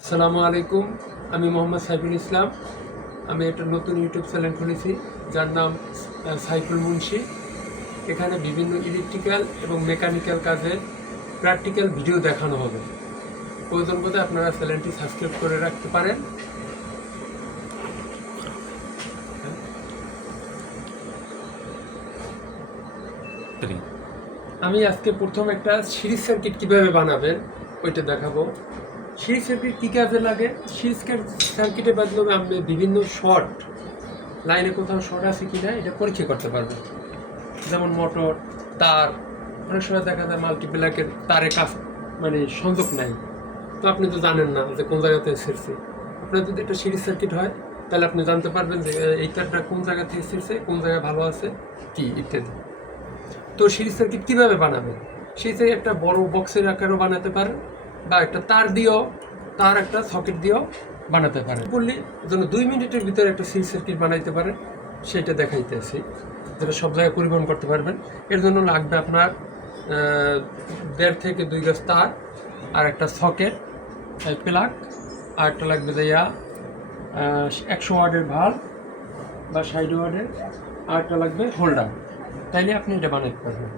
আসসালামু আলাইকুম। আমি মোহাম্মদ সাইফুল ইসলাম। আমি একটা নতুন ইউটিউব চ্যানেল খুলেছি যার নাম সাইফুল মুন্সি। এখানে বিভিন্ন ইলেকট্রিক্যাল এবং মেকানিক্যাল কাজের প্র্যাকটিক্যাল ভিডিও দেখানো হবে। প্রয়োজন বোধে আপনারা চ্যানেলটি সাবস্ক্রাইব করে রাখতে পারেন। আমি আজকে প্রথম একটা সিরিজ সার্কিট কীভাবে বানাবেন ওইটা দেখাবো। সিরিজ সার্কিট কী কাজে লাগে? সিরিজ সার্কিটের মাধ্যমে আপনি বিভিন্ন শর্ট লাইনে কোথাও শর্ট আছে কি না এটা পরীক্ষা করতে পারবেন। যেমন মোটর, তার, অনেক সময় দেখা যায় মাল্টিপ্লাকের তারে কাজ সংযোগ নাই, তো আপনি তো জানেন না যে কোন জায়গাতে ছিঁড়ছে। আপনার যদি একটা সিরিজ সার্কিট হয় তাহলে আপনি জানতে পারবেন যে এই তারটা কোন জায়গা থেকে ছিঁড়ছে, কোন জায়গায় ভালো আছে কি ইত্যাদি। তো সিরিজ সার্কিট কীভাবে বানাবেন? সেই থেকে একটা বড় বক্সের আকারও বানাতে পারেন বা একটা তার দিয়েও, তার একটা সকেট দিয়েও বানাতে পারেন। বললি যেন 2 মিনিটের ভিতরে একটা সিরিজ সার্কিট বানাইতে পারেন সেটা দেখাইতেছি, যেটা সব জায়গায় পরিবহন করতে পারবেন। এর জন্য লাগবে আপনার 1.5 থেকে 2 গজ তার, আর একটা সকেট প্লাগ, আর একটা লাগবে যে 100 ওয়াটের ভাল্ব বা 60 ওয়াটের, আর একটা লাগবে হোল্ডার। তাইলে আপনি এটা বানাতে পারবেন।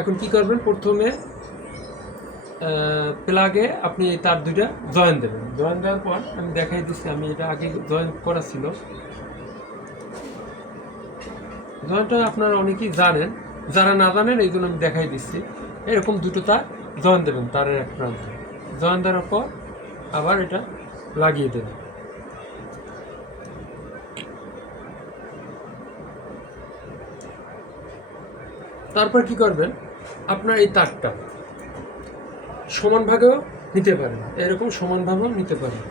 এখন কি করবেন? প্রথমে প্লাগে আপনি এই তার দুইটা জয়েন দেবেন। জয়েন দেওয়ার পর আমি দেখাই দিচ্ছি, আমি এটা আগে জয়েন করা ছিল। জয়েনটা আপনারা অনেকেই জানেন, যারা না জানেন এই জন্য আমি দেখাই দিচ্ছি। এরকম দুটো তার জয়েন দেবেন তারের এক প্রান্তে। জয়েন দেওয়ার পর আবার এটা লাগিয়ে দেবেন। তারপর কি করবেন? আপনার এই তারটা সমান ভাগেও নিতে পারেন, এরকম সমান ভাগেও নিতে পারেন,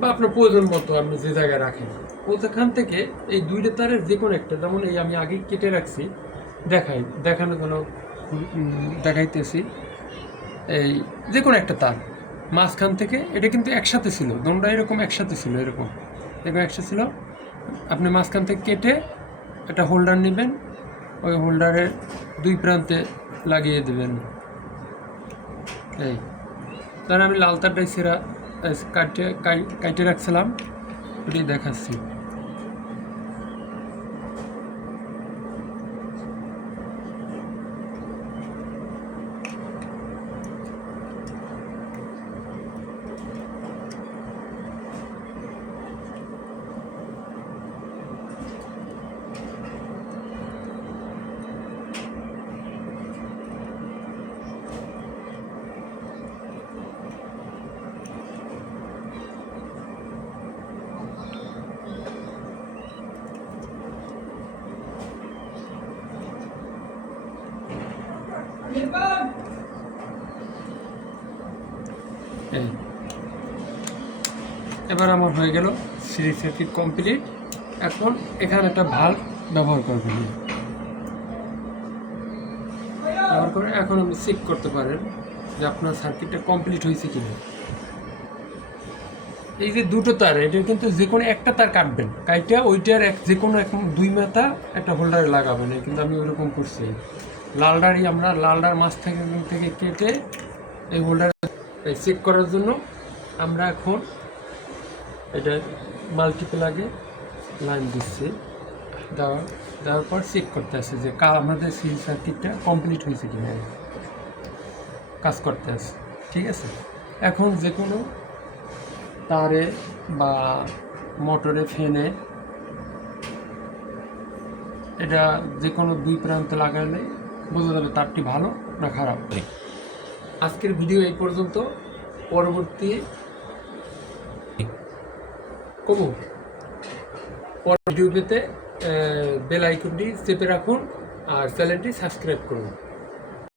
বা আপনার প্রয়োজন মতো আপনি যে জায়গায় রাখেন ওখান থেকে এই দুইটা তারের যে কোনো একটা, যেমন এই আমি আগে কেটে রাখছি, দেখানোর জন্য দেখাইতেছি। এই যে কোনো একটা তার মাঝখান থেকে, এটা কিন্তু একসাথে ছিল, দোনটা এরকম একসাথে ছিল, এরকম একসাথে ছিল। আপনি মাঝখান থেকে কেটে একটা হোল্ডার নেবেন, ওই হোল্ডারের 2 প্রান্তে লাগিয়ে দেবেন। এই তাহলে আমি লাল তারটাই সেরা কাটে রাখছিলাম, ওটাই দেখাচ্ছি। এবার আমার হয়ে গেল সিরিজ সার্কিট কমপ্লিট। এখন এখানে একটা ভাল্ব ব্যবহার করবেন, ব্যবহার করে এখন আপনি চেক করতে পারেন যে আপনার সার্কিটটা কমপ্লিট হয়েছে কিনা। এই যে দুটো তার, এটা কিন্তু যে কোনো একটা তার কাটবেন, কাইটা ওইটার যে কোনো 2 মাথা একটা হোল্ডারে লাগাবেন। কিন্তু আমি ওইরকম করছি, আমরা লালডার মাছ থেকে কেটে এই হোল্ডার চেক করার জন্য আমরা এখন এটা মাল্টিপ্লাগে লাইন দিচ্ছি। দেওয়ার পর চেক করতে আসছে যে আমাদের সিরিজ সার্কিটটা কমপ্লিট হয়েছে কিনা, কাজ করতে আসছে। ঠিক আছে, এখন যে কোনো তারে বা মোটরে, ফ্যানে এটা যে কোনো 2 প্রান্তে লাগালে বোঝা যাবে তারটি ভালো না খারাপ। আজকের ভিডিও এই পর্যন্ত। পরবর্তী ভিডিও পেতে বেল আইকনটি চেপে রাখুন আর চ্যানেলটি সাবস্ক্রাইব করুন।